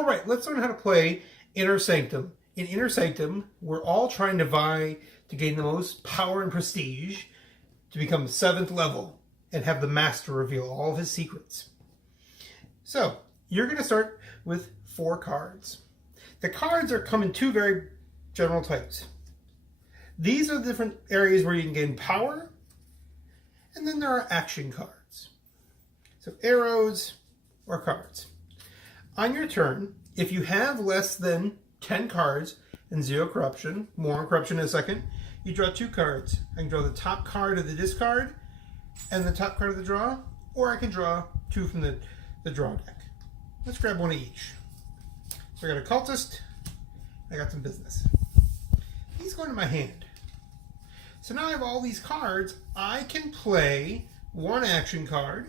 All right, let's learn how to play Inner Sanctum. In Inner Sanctum, we're all trying to vie to gain the most power and prestige to become 7th level and have the master reveal all of his secrets. So, you're going to start with 4 cards. The cards are come in 2 very general types. These are the different areas where you can gain power, and then there are action cards. So arrows or cards. On your turn, if you have less than 10 cards and 0 corruption, more on corruption in a second, you draw 2 cards. I can draw the top card of the discard and the top card of the draw, or I can draw 2 from the draw deck. Let's grab one of each. So I got a cultist, I got some business. He's going to my hand. So now I have all these cards. I can play 1 action card.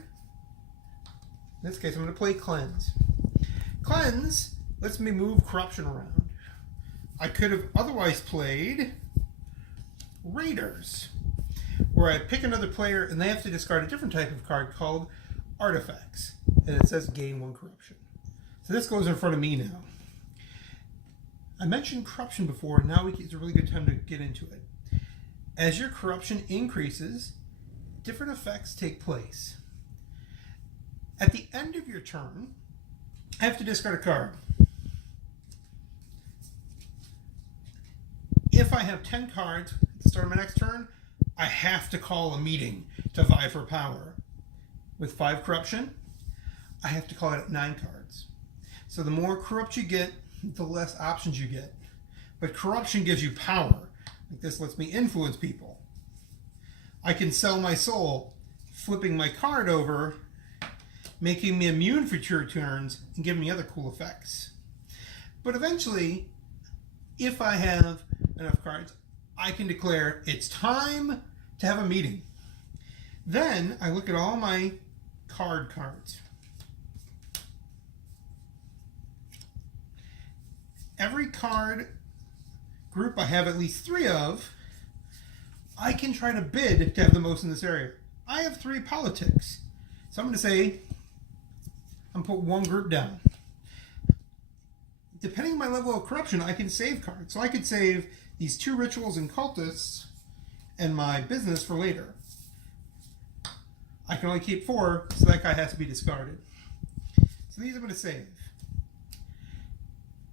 In this case, I'm going to play Cleanse. Cleanse lets me move corruption around. I could have otherwise played Raiders, where I pick another player and they have to discard a different type of card called Artifacts. And it says gain 1 corruption. So this goes in front of me now. I mentioned corruption before, now it's a really good time to get into it. As your corruption increases, different effects take place. At the end of your turn, I have to discard a card. If I have 10 cards at the start of my next turn, I have to call a meeting to vie for power. With 5 corruption, I have to call it at 9 cards. So the more corrupt you get, the less options you get. But corruption gives you power. Like this lets me influence people. I can sell my soul, flipping my card over, making me immune for 2 turns, and giving me other cool effects. But eventually, if I have enough cards, I can declare it's time to have a meeting. Then I look at all my cards. Every card group I have at least 3 of, I can try to bid to have the most in this area. I have 3 politics. So I'm going to say, I'm going to put 1 group down. Depending on my level of corruption, I can save cards. So I could save these 2 rituals and cultists and my business for later. I can only keep 4, so that guy has to be discarded. So these I'm going to save.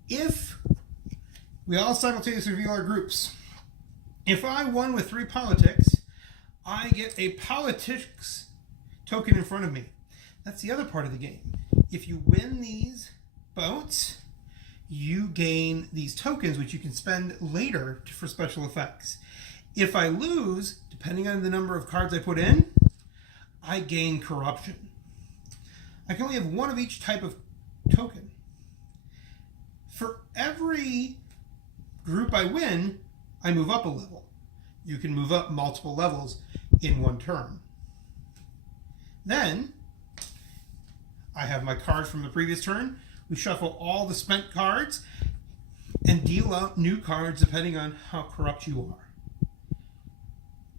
If we all simultaneously reveal our groups, if I won with 3 politics, I get a politics token in front of me. That's the other part of the game. If you win these bouts, you gain these tokens, which you can spend later for special effects. If I lose, depending on the number of cards I put in, I gain corruption. I can only have 1 of each type of token. For every group I win, I move up a level. You can move up multiple levels in 1 turn. Then, I have my cards from the previous turn. We shuffle all the spent cards and deal out new cards depending on how corrupt you are.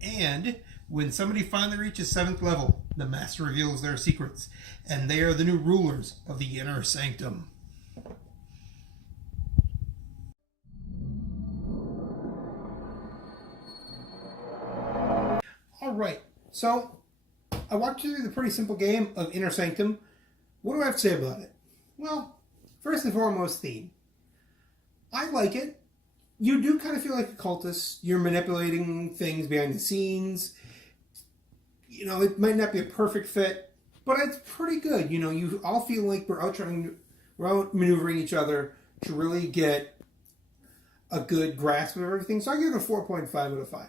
And when somebody finally reaches 7th level, the master reveals their secrets, and they are the new rulers of the Inner Sanctum. All right, so I walked you through the pretty simple game of Inner Sanctum. What do I have to say about it? Well, first and foremost, theme. I like it. You do kind of feel like a cultist. You're manipulating things behind the scenes. You know, it might not be a perfect fit, but it's pretty good. You know, you all feel like we're out maneuvering each other to really get a good grasp of everything. So I give it a 4.5 out of 5.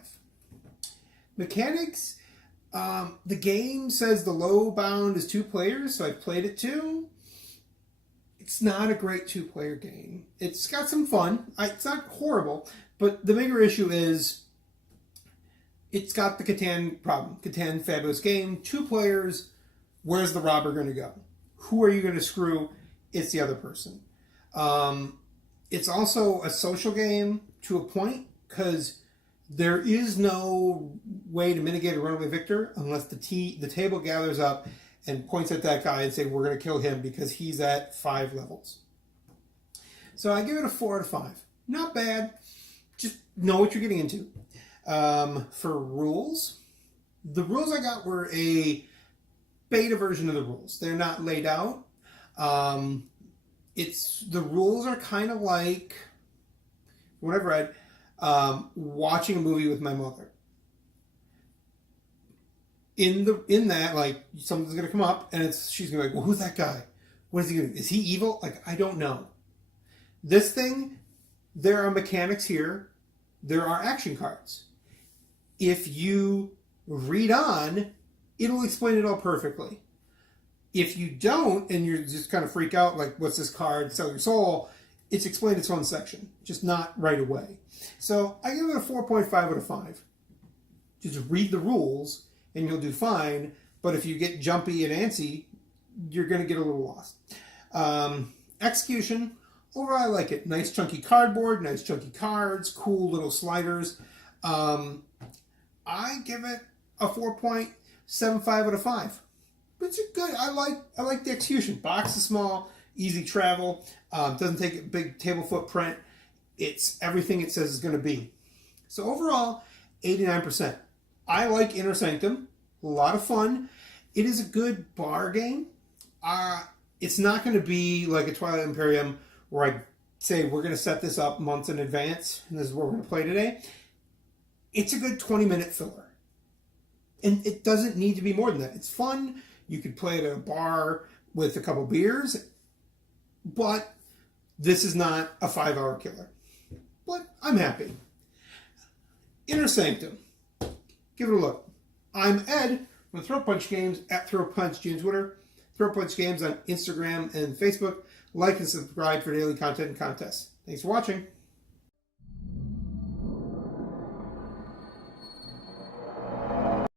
Mechanics, the game says the low bound is 2 players, so I've played it 2. It's not a great 2-player game. It's got some fun. It's not horrible, but the bigger issue is it's got the Catan problem. Catan, fabulous game. 2 players, where's the robber going to go? Who are you going to screw? It's the other person. It's also a social game to a point, because there is no way to mitigate a runaway victor unless the table gathers up and points at that guy and say, we're going to kill him because he's at 5 levels. So I give it a 4 out of 5. Not bad. Just know what you're getting into. For rules, the rules I got were a beta version of the rules. They're not laid out. The rules are kind of like what I've read, watching a movie with my mother. In that, like, something's gonna come up and she's gonna be like, well, who's that guy? What is he gonna do? Is he evil? Like, I don't know. This thing, there are mechanics here. There are action cards. If you read on, it'll explain it all perfectly. If you don't, and you're just kind of freak out, like, what's this card? Sell your soul. It's explained its own section, just not right away. So I give it a 4.5 out of 5. Just read the rules, and you'll do fine. But if you get jumpy and antsy, you're going to get a little lost. Execution, overall I like it. Nice chunky cardboard, nice chunky cards, cool little sliders. I give it a 4.75 out of 5. It's a good. I like the execution. Box is small, easy travel. Doesn't take a big table footprint. It's everything it says it's going to be. So overall, 89%. I like Inner Sanctum. A lot of fun. It is a good bar game. It's not going to be like a Twilight Imperium where I say we're going to set this up months in advance and this is what we're going to play today. It's a good 20-minute filler. And it doesn't need to be more than that. It's fun. You could play it at a bar with a couple beers. But this is not a 5-hour killer. But I'm happy. Inner Sanctum. Give it a look. I'm Ed from Throat Punch Games at Throat Punch G on Twitter. Throat Punch Games on Instagram and Facebook. Like and subscribe for daily content and contests. Thanks for watching.